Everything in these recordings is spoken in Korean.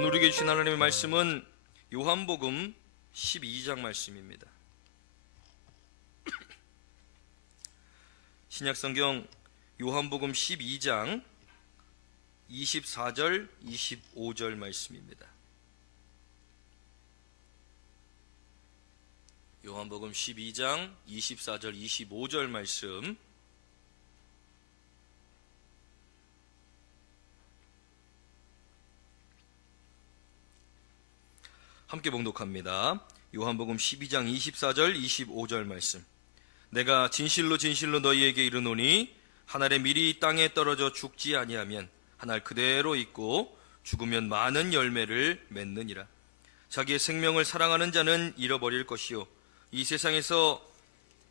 오늘 우리에게 주신 하나님의 말씀은 요한복음 12장 말씀입니다. 신약성경 요한복음 12장 24절 25절 말씀입니다. 요한복음 12장 24절 25절 말씀, 함께 봉독합니다. 요한복음 12장 24절 25절 말씀. 내가 진실로 진실로 너희에게 이르노니 한 알의 밀이 땅에 떨어져 죽지 아니하면 한 알 그대로 있고 죽으면 많은 열매를 맺느니라. 자기의 생명을 사랑하는 자는 잃어버릴 것이요 이 세상에서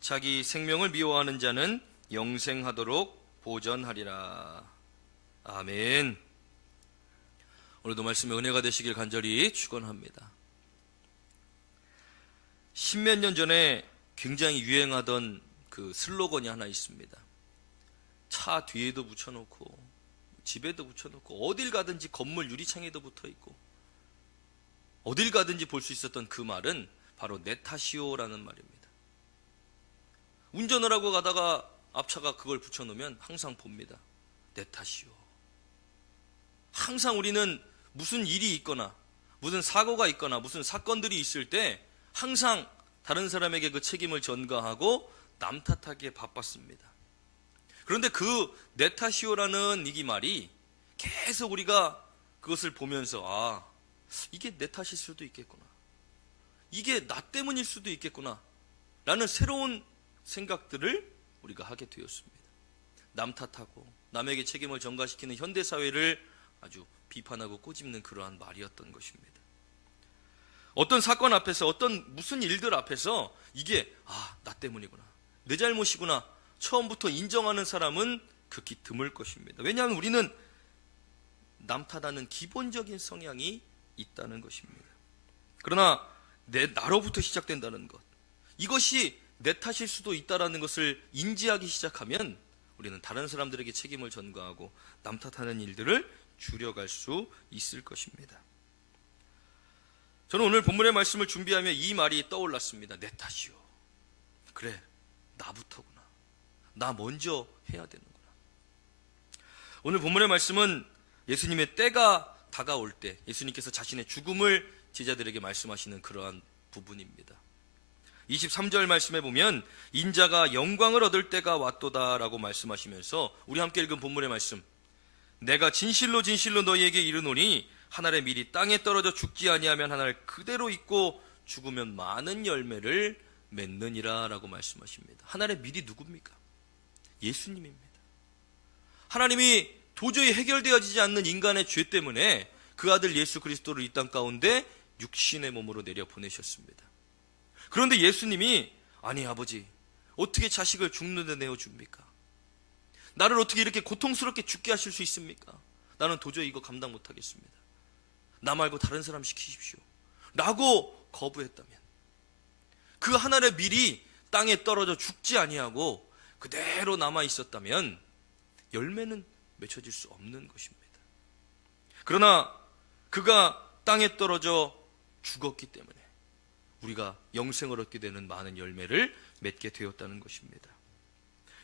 자기 생명을 미워하는 자는 영생하도록 보전하리라. 아멘. 오늘도 말씀의 은혜가 되시길 간절히 축원합니다. 십몇 년 전에 굉장히 유행하던 그 슬로건이 하나 있습니다. 차 뒤에도 붙여놓고 집에도 붙여놓고 어딜 가든지 건물 유리창에도 붙어있고 어딜 가든지 볼 수 있었던 그 말은 바로 내 탓이오라는 말입니다. 운전을 하고 가다가 앞차가 그걸 붙여놓으면 항상 봅니다. 내 탓이오. 항상 우리는 무슨 일이 있거나 무슨 사고가 있거나 무슨 사건들이 있을 때 항상 다른 사람에게 그 책임을 전가하고 남 탓하기에 바빴습니다. 그런데 그 내 탓이오라는 이 말이 계속 우리가 그것을 보면서 이게 내 탓일 수도 있겠구나, 이게 나 때문일 수도 있겠구나 라는 새로운 생각들을 우리가 하게 되었습니다. 남 탓하고 남에게 책임을 전가시키는 현대사회를 아주 비판하고 꼬집는 그러한 말이었던 것입니다. 어떤 사건 앞에서 무슨 일들 앞에서 이게 나 때문이구나, 내 잘못이구나 처음부터 인정하는 사람은 극히 드물 것입니다. 왜냐하면 우리는 남 탓하는 기본적인 성향이 있다는 것입니다. 그러나 나로부터 시작된다는 것, 이것이 내 탓일 수도 있다는 것을 인지하기 시작하면 우리는 다른 사람들에게 책임을 전가하고 남 탓하는 일들을 줄여갈 수 있을 것입니다. 저는 오늘 본문의 말씀을 준비하며 이 말이 떠올랐습니다. 내 탓이요. 그래, 나부터구나. 나 먼저 해야 되는구나. 오늘 본문의 말씀은 예수님의 때가 다가올 때 예수님께서 자신의 죽음을 제자들에게 말씀하시는 그러한 부분입니다. 23절 말씀에 보면 인자가 영광을 얻을 때가 왔도다라고 말씀하시면서 우리 함께 읽은 본문의 말씀, 내가 진실로 진실로 너희에게 이르노니 한 알의 밀이 땅에 떨어져 죽지 아니하면 한 알 그대로 있고 죽으면 많은 열매를 맺느니라 라고 말씀하십니다. 한 알의 밀이 누굽니까? 예수님입니다. 하나님이 도저히 해결되어지지 않는 인간의 죄 때문에 그 아들 예수 그리스도를 이 땅 가운데 육신의 몸으로 내려 보내셨습니다. 그런데 예수님이 아니 아버지, 어떻게 자식을 죽는 데 내어줍니까? 나를 어떻게 이렇게 고통스럽게 죽게 하실 수 있습니까? 나는 도저히 이거 감당 못하겠습니다. 나 말고 다른 사람 시키십시오 라고 거부했다면, 그 한 알의 밀이 땅에 떨어져 죽지 아니하고 그대로 남아 있었다면 열매는 맺혀질 수 없는 것입니다. 그러나 그가 땅에 떨어져 죽었기 때문에 우리가 영생을 얻게 되는 많은 열매를 맺게 되었다는 것입니다.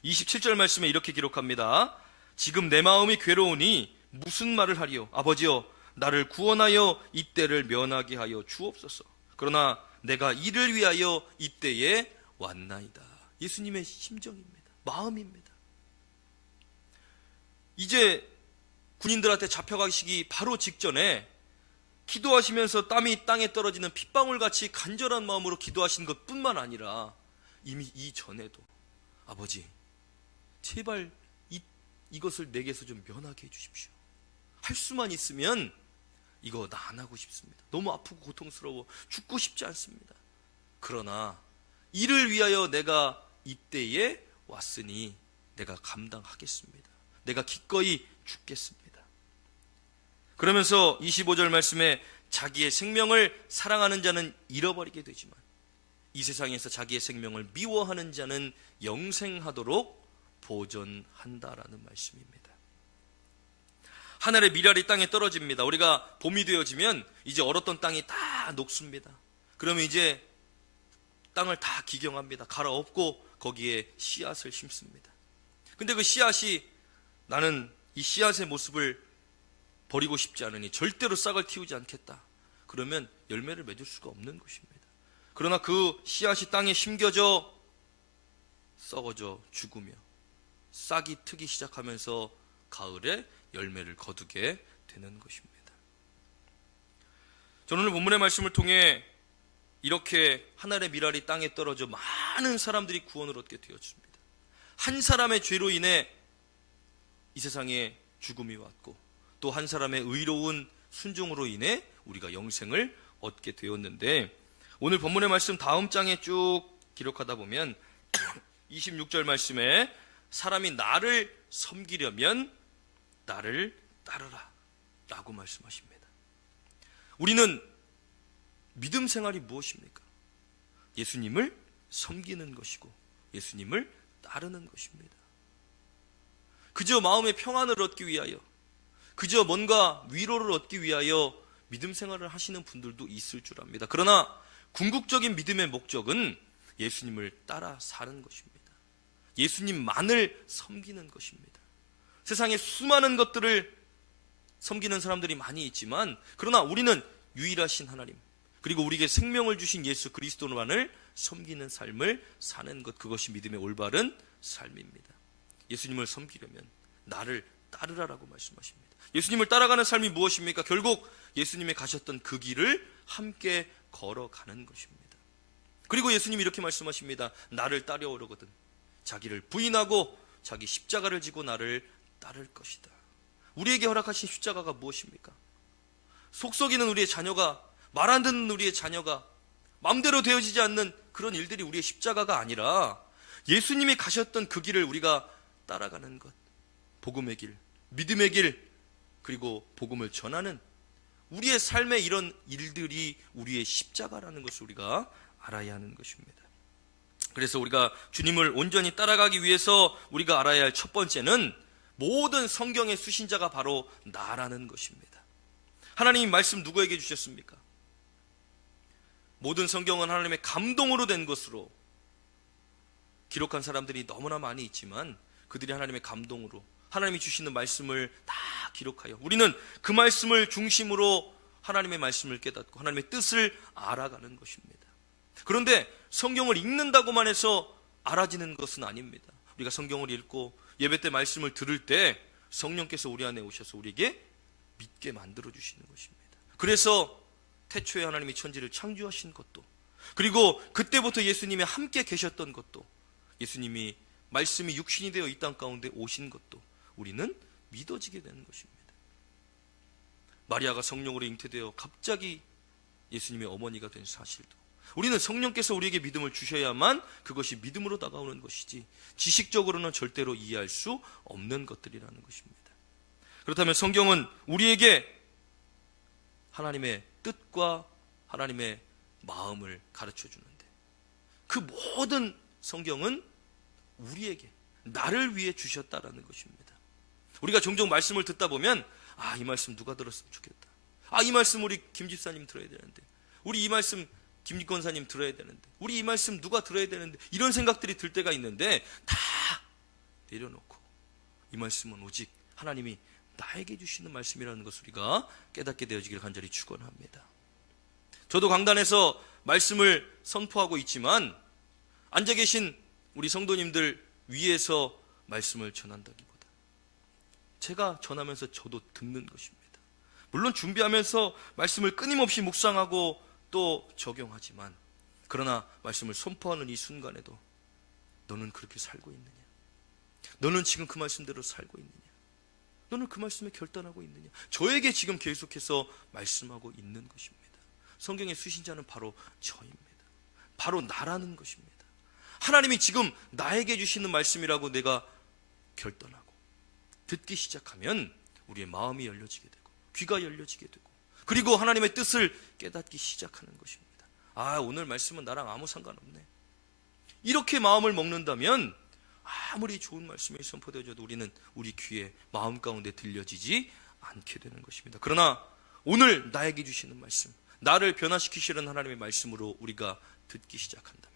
27절 말씀에 이렇게 기록합니다. 지금 내 마음이 괴로우니 무슨 말을 하리요? 아버지여, 나를 구원하여 이때를 면하게 하여 주옵소서. 그러나 내가 이를 위하여 이때에 왔나이다. 예수님의 심정입니다. 마음입니다. 이제 군인들한테 잡혀가시기 바로 직전에 기도하시면서 땀이 땅에 떨어지는 핏방울같이 간절한 마음으로 기도하신 것뿐만 아니라 이미 이전에도 아버지, 제발 이것을 내게서 좀 면하게 해주십시오. 할 수만 있으면 이거 나 안 하고 싶습니다. 너무 아프고 고통스러워 죽고 싶지 않습니다. 그러나 이를 위하여 내가 이때에 왔으니 내가 감당하겠습니다. 내가 기꺼이 죽겠습니다. 그러면서 25절 말씀에 자기의 생명을 사랑하는 자는 잃어버리게 되지만 이 세상에서 자기의 생명을 미워하는 자는 영생하도록 보존한다라는 말씀입니다. 하늘의 미랄이 땅에 떨어집니다. 우리가 봄이 되어지면 이제 얼었던 땅이 다 녹습니다. 그러면 이제 땅을 다 기경합니다. 갈아엎고 거기에 씨앗을 심습니다. 근데 그 씨앗이 나는 이 씨앗의 모습을 버리고 싶지 않으니 절대로 싹을 틔우지 않겠다. 그러면 열매를 맺을 수가 없는 것입니다. 그러나 그 씨앗이 땅에 심겨져 썩어져 죽으며 싹이 트기 시작하면서 가을에 열매를 거두게 되는 것입니다. 저는 오늘 본문의 말씀을 통해 이렇게 하늘의 미랄이 땅에 떨어져 많은 사람들이 구원을 얻게 되었습니다. 한 사람의 죄로 인해 이 세상에 죽음이 왔고 또 한 사람의 의로운 순종으로 인해 우리가 영생을 얻게 되었는데, 오늘 본문의 말씀 다음 장에 쭉 기록하다 보면 26절 말씀에 사람이 나를 섬기려면 나를 따르라 라고 말씀하십니다. 우리는 믿음 생활이 무엇입니까? 예수님을 섬기는 것이고 예수님을 따르는 것입니다. 그저 마음의 평안을 얻기 위하여, 그저 뭔가 위로를 얻기 위하여 믿음 생활을 하시는 분들도 있을 줄 압니다. 그러나 궁극적인 믿음의 목적은 예수님을 따라 사는 것입니다. 예수님만을 섬기는 것입니다. 세상에 수많은 것들을 섬기는 사람들이 많이 있지만, 그러나 우리는 유일하신 하나님, 그리고 우리에게 생명을 주신 예수 그리스도만을 섬기는 삶을 사는 것, 그것이 믿음의 올바른 삶입니다. 예수님을 섬기려면 나를 따르라라고 말씀하십니다. 예수님을 따라가는 삶이 무엇입니까? 결국 예수님이 가셨던 그 길을 함께 걸어가는 것입니다. 그리고 예수님이 이렇게 말씀하십니다. 나를 따라오려거든 자기를 부인하고 자기 십자가를 지고 나를 따를 것이다. 우리에게 허락하신 십자가가 무엇입니까? 속썩이는 우리의 자녀가, 말 안 듣는 우리의 자녀가, 마음대로 되어지지 않는 그런 일들이 우리의 십자가가 아니라 예수님이 가셨던 그 길을 우리가 따라가는 것, 복음의 길, 믿음의 길, 그리고 복음을 전하는 우리의 삶의 이런 일들이 우리의 십자가라는 것을 우리가 알아야 하는 것입니다. 그래서 우리가 주님을 온전히 따라가기 위해서 우리가 알아야 할 첫 번째는 모든 성경의 수신자가 바로 나라는 것입니다. 하나님이 말씀 누구에게 주셨습니까? 모든 성경은 하나님의 감동으로 된 것으로 기록한 사람들이 너무나 많이 있지만, 그들이 하나님의 감동으로 하나님이 주시는 말씀을 다 기록하여 우리는 그 말씀을 중심으로 하나님의 말씀을 깨닫고 하나님의 뜻을 알아가는 것입니다. 그런데 성경을 읽는다고만 해서 알아지는 것은 아닙니다. 우리가 성경을 읽고 예배 때 말씀을 들을 때 성령께서 우리 안에 오셔서 우리에게 믿게 만들어 주시는 것입니다. 그래서 태초에 하나님이 천지를 창조하신 것도, 그리고 그때부터 예수님이 함께 계셨던 것도, 예수님이 말씀이 육신이 되어 이 땅 가운데 오신 것도 우리는 믿어지게 되는 것입니다. 마리아가 성령으로 잉태되어 갑자기 예수님의 어머니가 된 사실도 우리는 성령께서 우리에게 믿음을 주셔야만 그것이 믿음으로 다가오는 것이지 지식적으로는 절대로 이해할 수 없는 것들이라는 것입니다. 그렇다면 성경은 우리에게 하나님의 뜻과 하나님의 마음을 가르쳐 주는데, 그 모든 성경은 우리에게, 나를 위해 주셨다라는 것입니다. 우리가 종종 말씀을 듣다 보면 이 말씀 누가 들었으면 좋겠다. 이 말씀 우리 김 집사님 들어야 되는데, 우리 이 말씀 김 권사님 들어야 되는데, 우리 이 말씀 누가 들어야 되는데, 이런 생각들이 들 때가 있는데 다 내려놓고 이 말씀은 오직 하나님이 나에게 주시는 말씀이라는 것을 우리가 깨닫게 되어지기를 간절히 축원합니다. 저도 강단에서 말씀을 선포하고 있지만 앉아 계신 우리 성도님들 위에서 말씀을 전한다기보다 제가 전하면서 저도 듣는 것입니다. 물론 준비하면서 말씀을 끊임없이 묵상하고 또 적용하지만, 그러나 말씀을 선포하는 이 순간에도 너는 그렇게 살고 있느냐? 너는 지금 그 말씀대로 살고 있느냐? 너는 그 말씀에 결단하고 있느냐? 저에게 지금 계속해서 말씀하고 있는 것입니다. 성경의 수신자는 바로 저입니다. 바로 나라는 것입니다. 하나님이 지금 나에게 주시는 말씀이라고 내가 결단하고 듣기 시작하면 우리의 마음이 열려지게 되고 귀가 열려지게 되고, 그리고 하나님의 뜻을 깨닫기 시작하는 것입니다. 오늘 말씀은 나랑 아무 상관없네. 이렇게 마음을 먹는다면 아무리 좋은 말씀이 선포되어져도 우리는 우리 귀에 마음 가운데 들려지지 않게 되는 것입니다. 그러나 오늘 나에게 주시는 말씀, 나를 변화시키시는 하나님의 말씀으로 우리가 듣기 시작한다면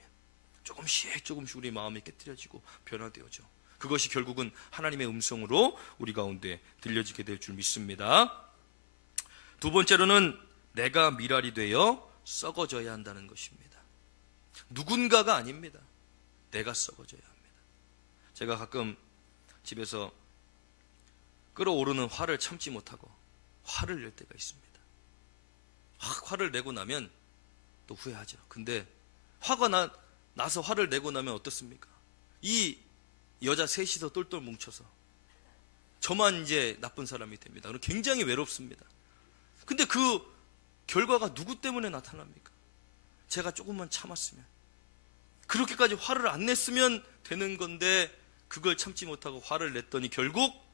조금씩 우리 마음이 깨뜨려지고 변화되어져. 그것이 결국은 하나님의 음성으로 우리 가운데 들려지게 될 줄 믿습니다. 두 번째로는 내가 미랄이 되어 썩어져야 한다는 것입니다. 누군가가 아닙니다. 내가 썩어져야 합니다. 제가 가끔 집에서 끓어오르는 화를 참지 못하고 화를 낼 때가 있습니다. 화를 내고 나면 또 후회하죠. 근데 화가 나서 화를 내고 나면 어떻습니까? 이 여자 셋이서 똘똘 뭉쳐서 저만 이제 나쁜 사람이 됩니다. 굉장히 외롭습니다. 근데 그 결과가 누구 때문에 나타납니까? 제가 조금만 참았으면, 그렇게까지 화를 안 냈으면 되는 건데 그걸 참지 못하고 화를 냈더니 결국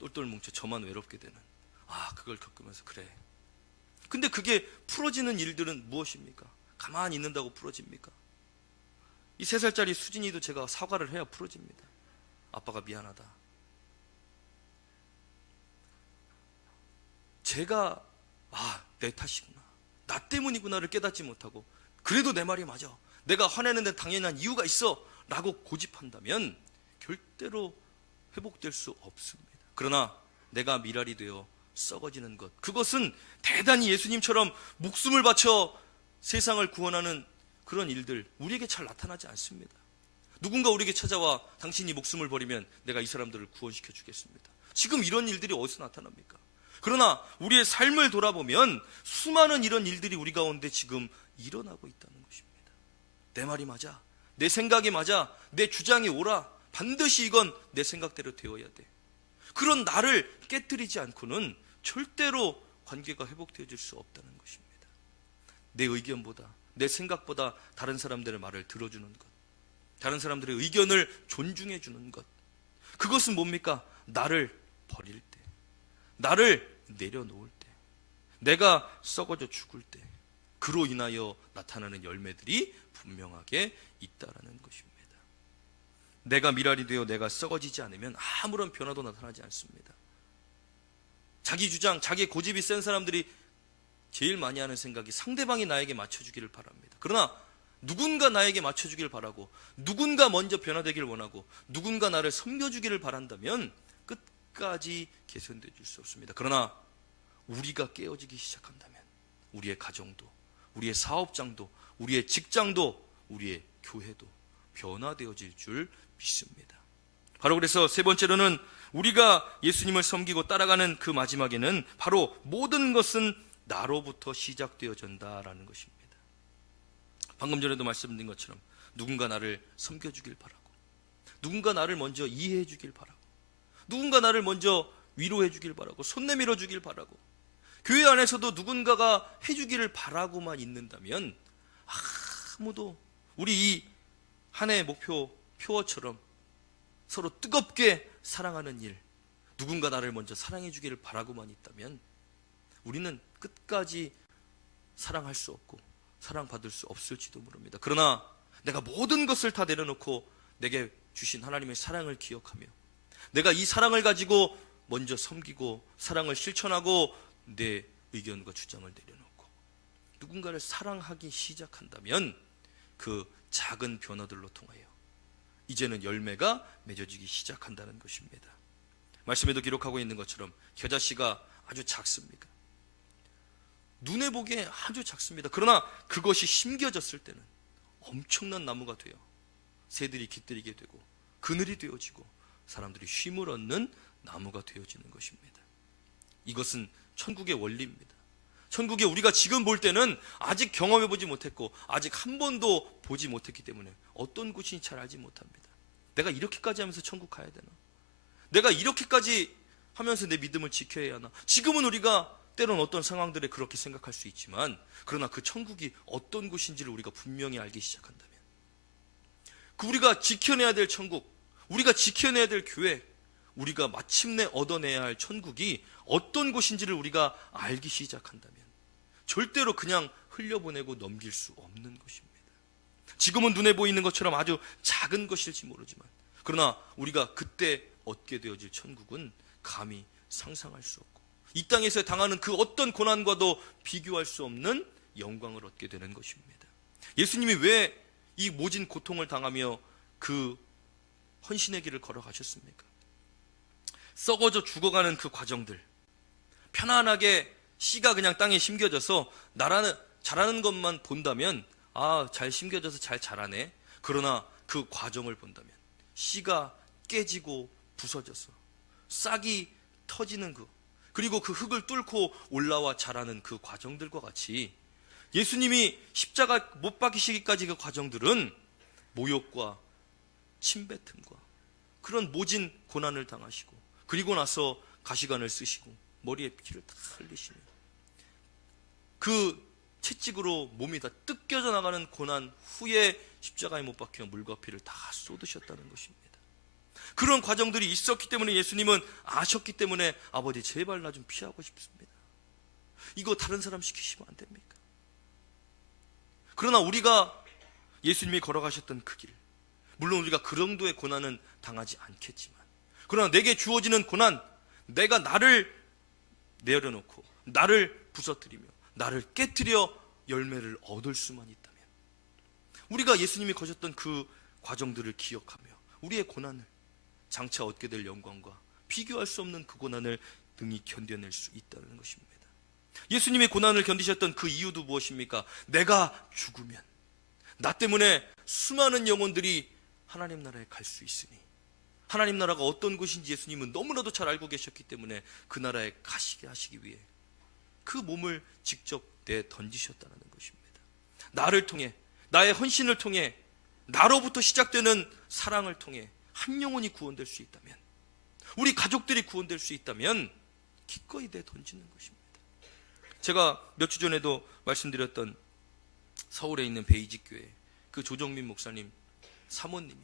똘똘 뭉쳐 저만 외롭게 되는, 그걸 겪으면서 그래. 근데 그게 풀어지는 일들은 무엇입니까? 가만히 있는다고 풀어집니까? 이 3살짜리 수진이도 제가 사과를 해야 풀어집니다. 아빠가 미안하다. 제가 내 탓이구나, 나 때문이구나를 깨닫지 못하고 그래도 내 말이 맞아, 내가 화내는데 당연한 이유가 있어 라고 고집한다면 절대로 회복될 수 없습니다. 그러나 내가 미랄이 되어 썩어지는 것, 그것은 대단히 예수님처럼 목숨을 바쳐 세상을 구원하는 그런 일들 우리에게 잘 나타나지 않습니다. 누군가 우리에게 찾아와 당신이 목숨을 버리면 내가 이 사람들을 구원시켜 주겠습니다. 지금 이런 일들이 어디서 나타납니까? 그러나 우리의 삶을 돌아보면 수많은 이런 일들이 우리 가운데 지금 일어나고 있다는 것입니다. 내 말이 맞아, 내 생각이 맞아, 내 주장이 옳아, 반드시 이건 내 생각대로 되어야 돼. 그런 나를 깨뜨리지 않고는 절대로 관계가 회복되어질 수 없다는 것입니다. 내 의견보다, 내 생각보다 다른 사람들의 말을 들어주는 것, 다른 사람들의 의견을 존중해 주는 것, 그것은 뭡니까? 나를 버릴 때, 나를 내려놓을 때, 내가 썩어져 죽을 때, 그로 인하여 나타나는 열매들이 분명하게 있다라는 것입니다. 내가 미랄이 되어 내가 썩어지지 않으면 아무런 변화도 나타나지 않습니다. 자기 주장, 자기 고집이 센 사람들이 제일 많이 하는 생각이 상대방이 나에게 맞춰주기를 바랍니다. 그러나 누군가 나에게 맞춰주기를 바라고, 누군가 먼저 변화되기를 원하고, 누군가 나를 섬겨주기를 바란다면 끝까지 개선되어 줄 수 없습니다. 그러나 우리가 깨어지기 시작한다면 우리의 가정도, 우리의 사업장도, 우리의 직장도, 우리의 교회도 변화되어질 줄 믿습니다. 바로 그래서 세 번째로는 우리가 예수님을 섬기고 따라가는 그 마지막에는 바로 모든 것은 나로부터 시작되어진다라는 것입니다. 방금 전에도 말씀드린 것처럼 누군가 나를 섬겨주길 바라고, 누군가 나를 먼저 이해해 주길 바라고, 누군가 나를 먼저 위로해 주길 바라고, 손 내밀어 주길 바라고, 교회 안에서도 누군가가 해주기를 바라고만 있는다면 아무도 우리 이 한 해의 목표 표어처럼 서로 뜨겁게 사랑하는 일, 누군가 나를 먼저 사랑해 주기를 바라고만 있다면 우리는 끝까지 사랑할 수 없고 사랑받을 수 없을지도 모릅니다. 그러나 내가 모든 것을 다 내려놓고 내게 주신 하나님의 사랑을 기억하며 내가 이 사랑을 가지고 먼저 섬기고 사랑을 실천하고 내 의견과 주장을 내려놓고 누군가를 사랑하기 시작한다면 그 작은 변화들로 통하여 이제는 열매가 맺어지기 시작한다는 것입니다. 말씀에도 기록하고 있는 것처럼 겨자씨가 아주 작습니다. 눈에 보기에 아주 작습니다. 그러나 그것이 심겨졌을 때는 엄청난 나무가 되어 새들이 깃들이게 되고 그늘이 되어지고 사람들이 쉼을 얻는 나무가 되어지는 것입니다. 이것은 천국의 원리입니다. 천국에 우리가 지금 볼 때는 아직 경험해보지 못했고 아직 한 번도 보지 못했기 때문에 어떤 곳인지 잘 알지 못합니다. 내가 이렇게까지 하면서 천국 가야 되나? 내가 이렇게까지 하면서 내 믿음을 지켜야 하나? 지금은 우리가 때론 어떤 상황들에 그렇게 생각할 수 있지만 그러나 그 천국이 어떤 곳인지를 우리가 분명히 알기 시작한다면 그 우리가 지켜내야 될 천국, 우리가 지켜내야 될 교회, 우리가 마침내 얻어내야 할 천국이 어떤 곳인지를 우리가 알기 시작한다면 절대로 그냥 흘려보내고 넘길 수 없는 것입니다. 지금은 눈에 보이는 것처럼 아주 작은 것일지 모르지만 그러나 우리가 그때 얻게 되어질 천국은 감히 상상할 수 없고 이 땅에서 당하는 그 어떤 고난과도 비교할 수 없는 영광을 얻게 되는 것입니다. 예수님이 왜 이 모진 고통을 당하며 그 헌신의 길을 걸어가셨습니까? 썩어져 죽어가는 그 과정들, 편안하게 씨가 그냥 땅에 심겨져서 자라는 것만 본다면 잘 심겨져서 잘 자라네. 그러나 그 과정을 본다면 씨가 깨지고 부서져서 싹이 터지는 그리고 그 흙을 뚫고 올라와 자라는 그 과정들과 같이 예수님이 십자가 못 박히시기까지 그 과정들은 모욕과 침뱉음과 그런 모진 고난을 당하시고 그리고 나서 가시관을 쓰시고 머리에 피를 다 흘리시며 그 채찍으로 몸이 다 뜯겨져 나가는 고난 후에 십자가에 못 박혀 물과 피를 다 쏟으셨다는 것입니다. 그런 과정들이 있었기 때문에 예수님은 아셨기 때문에 아버지 제발 나 좀 피하고 싶습니다. 이거 다른 사람 시키시면 안 됩니까? 그러나 우리가 예수님이 걸어가셨던 그 길, 물론 우리가 그 정도의 고난은 당하지 않겠지만 그러나 내게 주어지는 고난, 내가 나를 내려놓고 나를 부서뜨리며 나를 깨뜨려 열매를 얻을 수만 있다면 우리가 예수님이 거셨던 그 과정들을 기억하며 우리의 고난을 장차 얻게 될 영광과 비교할 수 없는 그 고난을 능히 견뎌낼 수 있다는 것입니다. 예수님이 고난을 견디셨던 그 이유도 무엇입니까? 내가 죽으면 나 때문에 수많은 영혼들이 하나님 나라에 갈 수 있으니 하나님 나라가 어떤 곳인지 예수님은 너무나도 잘 알고 계셨기 때문에 그 나라에 가시게 하시기 위해 그 몸을 직접 내던지셨다는 것입니다. 나를 통해, 나의 헌신을 통해, 나로부터 시작되는 사랑을 통해 한 영혼이 구원될 수 있다면, 우리 가족들이 구원될 수 있다면 기꺼이 내던지는 것입니다. 제가 몇 주 전에도 말씀드렸던 서울에 있는 베이직교회 그 조정민 목사님 사모님이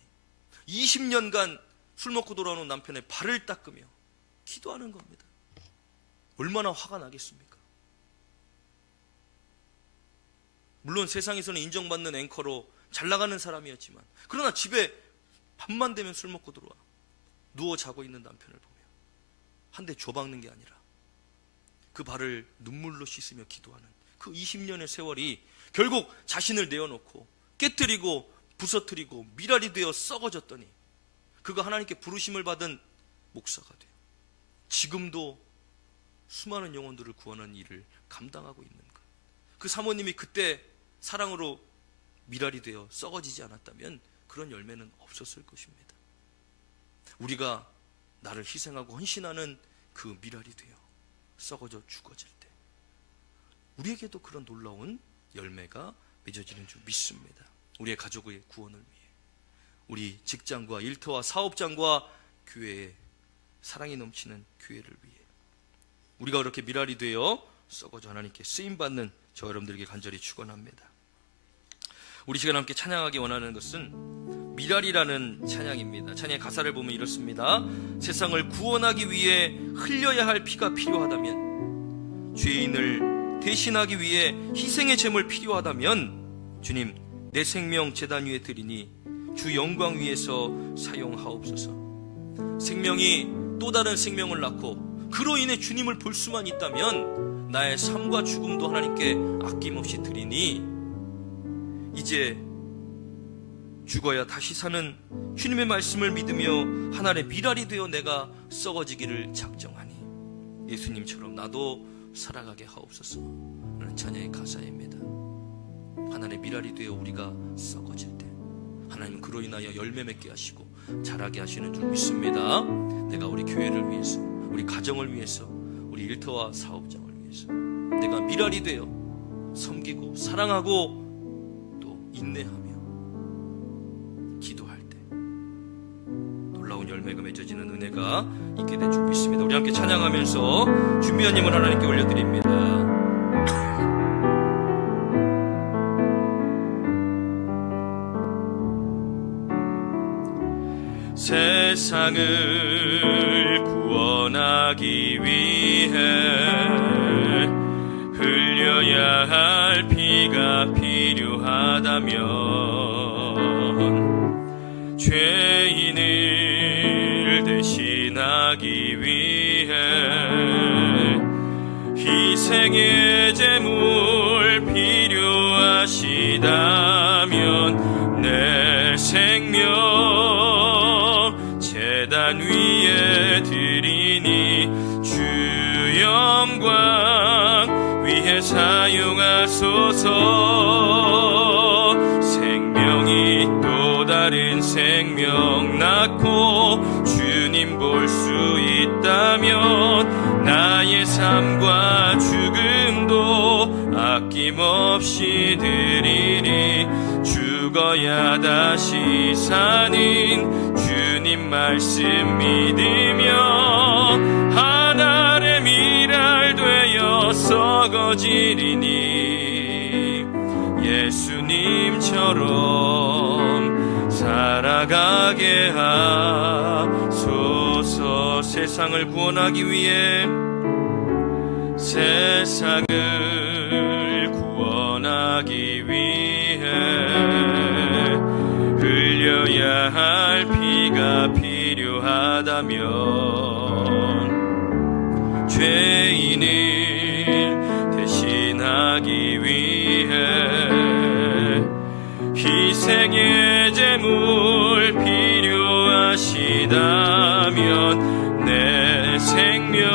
20년간 술 먹고 돌아오는 남편의 발을 닦으며 기도하는 겁니다. 얼마나 화가 나겠습니까? 물론 세상에서는 인정받는 앵커로 잘 나가는 사람이었지만 그러나 집에 밤만 되면 술 먹고 들어와 누워 자고 있는 남편을 보며 한 대 줘박는 게 아니라 그 발을 눈물로 씻으며 기도하는 그 20년의 세월이 결국 자신을 내어놓고 깨뜨리고 부서뜨리고 미랄이 되어 썩어졌더니 그가 하나님께 부르심을 받은 목사가 돼요. 지금도 수많은 영혼들을 구하는 일을 감당하고 있는 것. 그 사모님이 그때 사랑으로 미랄이 되어 썩어지지 않았다면 그런 열매는 없었을 것입니다. 우리가 나를 희생하고 헌신하는 그 미랄이 되어 썩어져 죽어질 때 우리에게도 그런 놀라운 열매가 맺어지는 줄 믿습니다. 우리의 가족의 구원을 위해, 우리 직장과 일터와 사업장과 교회의 사랑이 넘치는 교회를 위해 우리가 그렇게 미랄이 되어 썩어져 하나님께 쓰임받는 저 여러분들에게 간절히 축원합니다. 우리 시간 함께 찬양하기 원하는 것은 미랄이라는 찬양입니다. 찬양의 가사를 보면 이렇습니다. 세상을 구원하기 위해 흘려야 할 피가 필요하다면, 죄인을 대신하기 위해 희생의 제물 필요하다면 주님 내 생명 제단 위에 드리니 주 영광 위에서 사용하옵소서. 생명이 또 다른 생명을 낳고 그로 인해 주님을 볼 수만 있다면 나의 삶과 죽음도 하나님께 아낌없이 드리니 이제 죽어야 다시 사는 주님의 말씀을 믿으며 하나님의 미랄이 되어 내가 썩어지기를 작정하니 예수님처럼 나도 살아가게 하옵소서 라는 찬양의 가사입니다. 하나님의 미랄이 되어 우리가 썩어질 때 하나님은 그로 인하여 열매 맺게 하시고 자라게 하시는 줄 믿습니다. 내가 우리 교회를 위해서, 우리 가정을 위해서, 우리 일터와 사업장을 위해서 내가 미랄이 되어 섬기고 사랑하고 또 인내하며 기도할 때 놀라운 열매가 맺어지는 은혜가 있게 된 줄 믿습니다. 우리 함께 찬양하면서 준비한 예물 하나님께 올려드립니다. 세상을 구원하기 위해 흘려야 할 피가 필요하다면, 죄인을 대신하기 위해 희생의 제물 필요하시다면 내 생명 제단 위에 드리니 주 영광 위해 사용하소서. 생명이 또 다른 생명 낳고 주님 볼 수 있다면 나의 삶과 죽음도 아낌없이 드리리. 죽어야 다시 사는 주님 말씀 믿으며 하늘의 미랄 되어 썩어지리니 예수님처럼 살아가게 하소서. 세상을 구원하기 위해 세상을 구원하기 위해 흘려야 할 피가 필요하다면 죄인을 대신하기 위해 희생의 제물 필요하시다면 내 생명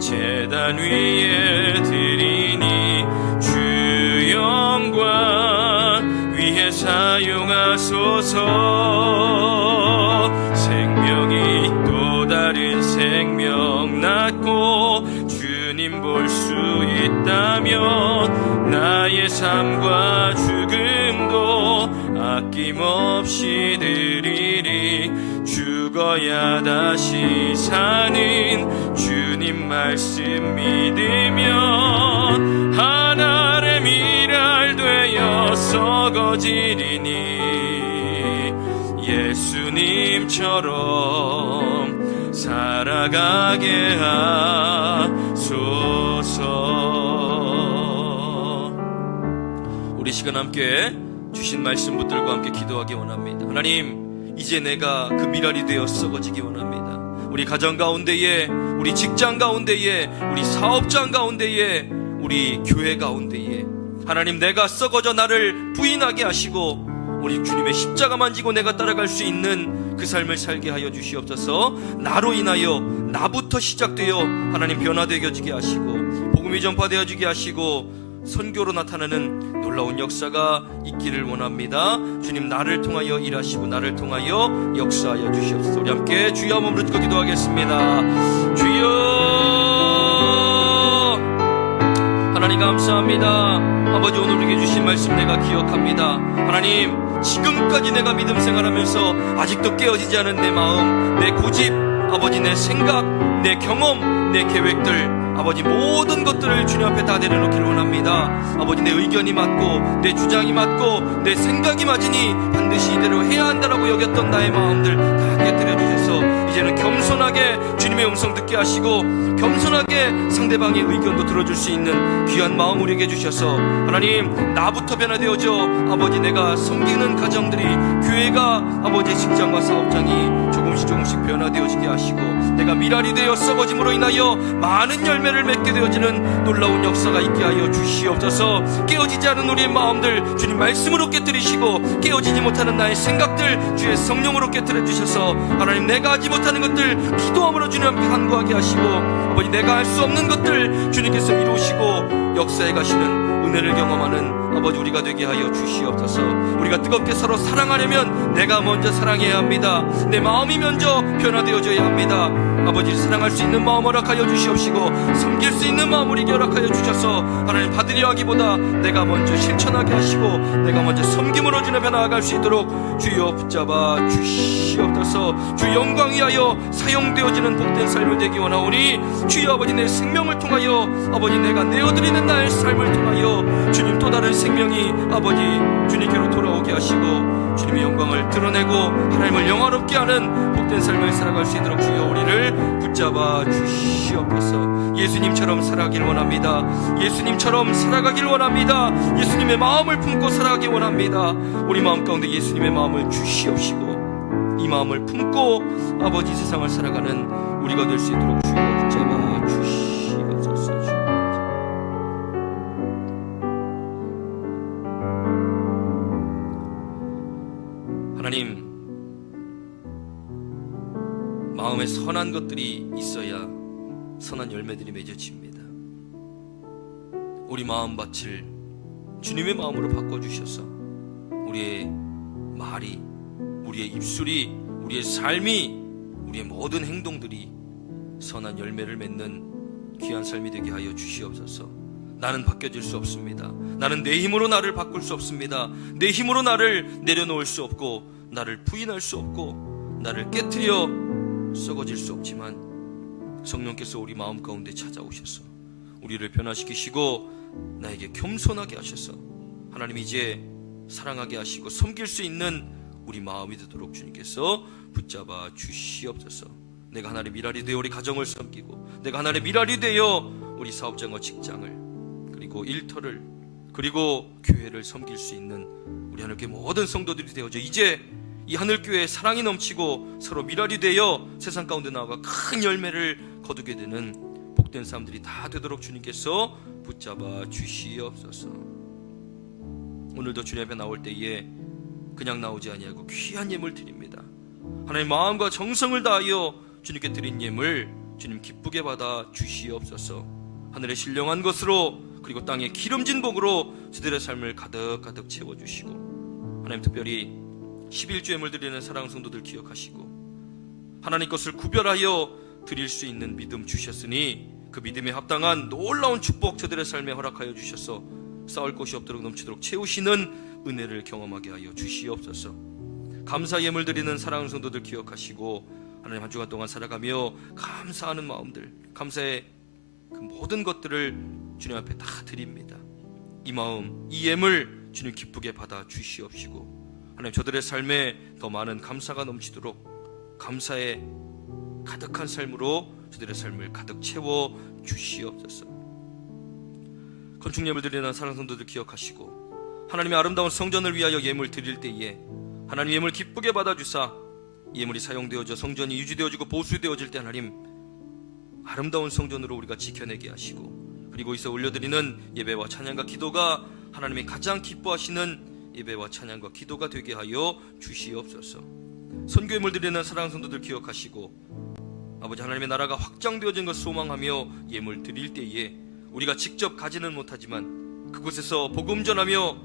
제단 위에 드리니 주 영광 위해 사용하소서. 생명이 또 다른 생명 낳고 주님 볼 수 있다면 나의 삶과 죽음도 아낌없이 드리리. 죽어야 다시 사는 주님 말씀 믿으며 하늘의 미랄 되어 썩어지리니 예수님처럼 살아가게 하소서. 우리 시간 함께 주신 말씀 붙들고 함께 기도하기 원합니다. 하나님, 이제 내가 그 미랄이 되어 썩어지기 원합니다. 우리 가정 가운데에, 우리 직장 가운데에, 우리 사업장 가운데에, 우리 교회 가운데에 하나님, 내가 썩어져 나를 부인하게 하시고 우리 주님의 십자가만 지고 내가 따라갈 수 있는 그 삶을 살게 하여 주시옵소서. 나로 인하여 나부터 시작되어 하나님 변화되어지게 하시고 복음이 전파되어지게 하시고 선교로 나타나는 놀라운 역사가 있기를 원합니다. 주님, 나를 통하여 일하시고 나를 통하여 역사하여 주시옵소서. 우리 함께 주여 한번 부르짖고 기도하겠습니다. 주여, 하나님 감사합니다. 아버지, 오늘 우리에게 주신 말씀 내가 기억합니다. 하나님, 지금까지 내가 믿음 생활하면서 아직도 깨어지지 않은 내 마음, 내 고집, 아버지 내 생각, 내 경험, 내 계획들, 아버지 모든 것들을 주님 앞에 다 내려놓기를 원합니다. 아버지, 내 의견이 맞고 내 주장이 맞고 내 생각이 맞으니 반드시 이대로 해야 한다라고 여겼던 나의 마음들 다 깨뜨려 주셔서 이제는 겸손하게 주님의 음성 듣게 하시고 겸손하게 상대방의 의견도 들어줄 수 있는 귀한 마음 우리에게 주셔서 하나님, 나부터 변화되어져 아버지 내가 섬기는 가정들이, 교회가, 아버지 직장과 사업장이 조금씩 변화되어지게 하시고 내가 미랄이 되어 썩어짐으로 인하여 많은 열매를 맺게 되어지는 놀라운 역사가 있게 하여 주시옵소서. 깨어지지 않은 우리의 마음들 주님 말씀으로 깨뜨리시고 깨어지지 못하는 나의 생각들 주의 성령으로 깨뜨려 주셔서 하나님, 내가 하지 못하는 것들 기도함으로 주님 앞에 간구하게 하시고 아버지, 내가 할 수 없는 것들 주님께서 이루시고 역사에 가시는 은혜를 경험하는 아버지 우리가 되게 하여 주시옵소서. 우리가 뜨겁게 서로 사랑하려면 내가 먼저 사랑해야 합니다. 내 마음이 먼저 변화되어져야 합니다. 아버지, 사랑할 수 있는 마음 허락하여 주시옵시고 섬길 수 있는 마음 우리에게 허락하여 주셔서 하나님, 받으려 하기보다 내가 먼저 실천하게 하시고 내가 먼저 섬김으로 주님 앞에 나아갈 수 있도록 주여 붙잡아 주시옵소서. 주 영광 위하여 사용되어지는 복된 삶을 되기 원하오니 주여 아버지, 내 생명을 통하여 아버지 내가 내어드리는 나의 삶을 통하여 주님 또 다른 생명이 아버지 주님께로 돌아오게 하시고 주님의 영광을 드러내고 하나님을 영화롭게 하는 복된 삶을 살아갈 수 있도록 주여 우리를 붙잡아 주시옵소서. 예수님처럼 살아가길 원합니다. 예수님처럼 살아가길 원합니다. 예수님의 마음을 품고 살아가길 원합니다. 우리 마음 가운데 예수님의 마음을 주시옵시고 이 마음을 품고 아버지 세상을 살아가는 우리가 될 수 있도록 주여 붙잡아 주시옵소서. 하나님, 마음에 선한 것들이 있어야 선한 열매들이 맺어집니다. 우리 마음밭을 주님의 마음으로 바꿔주셔서 우리의 말이, 우리의 입술이, 우리의 삶이, 우리의 모든 행동들이 선한 열매를 맺는 귀한 삶이 되게 하여 주시옵소서. 나는 바뀌어질 수 없습니다. 나는 내 힘으로 나를 바꿀 수 없습니다. 내 힘으로 나를 내려놓을 수 없고, 나를 부인할 수 없고, 나를 깨트려 썩어질 수 없지만 성령께서 우리 마음 가운데 찾아오셔서 우리를 변화시키시고 나에게 겸손하게 하셔서 하나님 이제 사랑하게 하시고 섬길 수 있는 우리 마음이 되도록 주님께서 붙잡아 주시옵소서. 내가 하나님의 미랄이 되어 우리 가정을 섬기고, 내가 하나님의 미랄이 되어 우리 사업장과 직장을, 그리고 일터를, 그리고 교회를 섬길 수 있는 우리 하늘교회 모든 성도들이 되어져 이제 이 하늘교회에 사랑이 넘치고 서로 미랄이 되어 세상 가운데 나아가 큰 열매를 거두게 되는 복된 사람들이 다 되도록 주님께서 붙잡아 주시옵소서. 오늘도 주님 앞에 나올 때에 그냥 나오지 아니하고 귀한 예물 드립니다. 하나님 마음과 정성을 다하여 주님께 드린 예물 주님 기쁘게 받아 주시옵소서. 하늘의 신령한 것으로, 그리고 땅의 기름진 복으로 저들의 삶을 가득가득 채워주시고, 하나님 특별히 11조 예물 드리는 사랑하는 성도들 기억하시고, 하나님 것을 구별하여 드릴 수 있는 믿음 주셨으니 그 믿음에 합당한 놀라운 축복 저들의 삶에 허락하여 주셔서 쌓을 곳이 없도록 넘치도록 채우시는 은혜를 경험하게 하여 주시옵소서. 감사 예물 드리는 사랑하는 성도들 기억하시고, 하나님 한 주간 동안 살아가며 감사하는 마음들, 감사의 그 모든 것들을 주님 앞에 다 드립니다. 이 마음, 이 예물 주님 기쁘게 받아 주시옵시고, 하나님 저들의 삶에 더 많은 감사가 넘치도록 감사의 가득한 삶으로 저들의 삶을 가득 채워 주시옵소서. 건축 예물 드리는 사랑하는 성도들 기억하시고, 하나님의 아름다운 성전을 위하여 예물 드릴 때에 하나님 예물 기쁘게 받아주사 예물이 사용되어져 성전이 유지되어지고 보수되어질 때 하나님 아름다운 성전으로 우리가 지켜내게 하시고, 그리고 이서 올려드리는 예배와 찬양과 기도가 하나님이 가장 기뻐하시는 예배와 찬양과 기도가 되게 하여 주시옵소서. 선교 예물 드리는 사랑하는 성도들 기억하시고, 아버지 하나님의 나라가 확장되어진 것을 소망하며 예물 드릴 때에 우리가 직접 가지는 못하지만 그곳에서 복음 전하며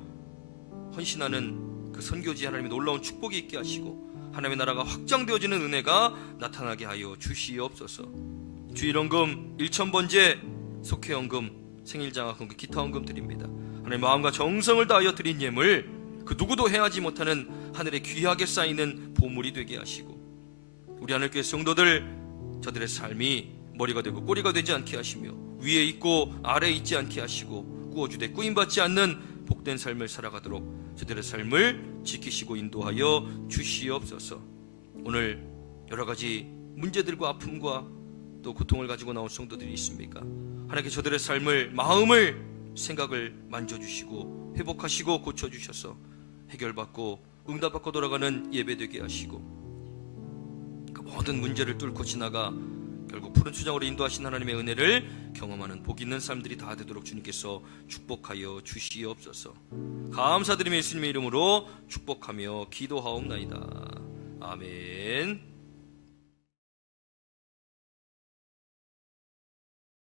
헌신하는 그 선교지 하나님의 놀라운 축복이 있게 하시고, 하나님의 나라가 확장되어지는 은혜가 나타나게 하여 주시옵소서. 주일헌금 1,000번째 속회헌금, 생일장학헌금, 기타헌금 드립니다. 하나님 마음과 정성을 다하여 드린 예물, 그 누구도 해하지 못하는 하늘에 귀하게 쌓이는 보물이 되게 하시고, 우리 하늘교회 성도들 저들의 삶이 머리가 되고 꼬리가 되지 않게 하시며 위에 있고 아래에 있지 않게 하시고 꾸어주되 꾸임받지 않는 복된 삶을 살아가도록 저들의 삶을 지키시고 인도하여 주시옵소서. 오늘 여러 가지 문제들과 아픔과 또 고통을 가지고 나온 성도들이 있습니까? 하나님께 저들의 삶을, 마음을, 생각을 만져주시고 회복하시고 고쳐주셔서 해결받고 응답받고 돌아가는 예배되게 하시고, 그 모든 문제를 뚫고 지나가 결국 푸른 수장으로 인도하신 하나님의 은혜를 경험하는 복 있는 삶들이 다 되도록 주님께서 축복하여 주시옵소서. 감사드리며 예수님의 이름으로 축복하며 기도하옵나이다. 아멘.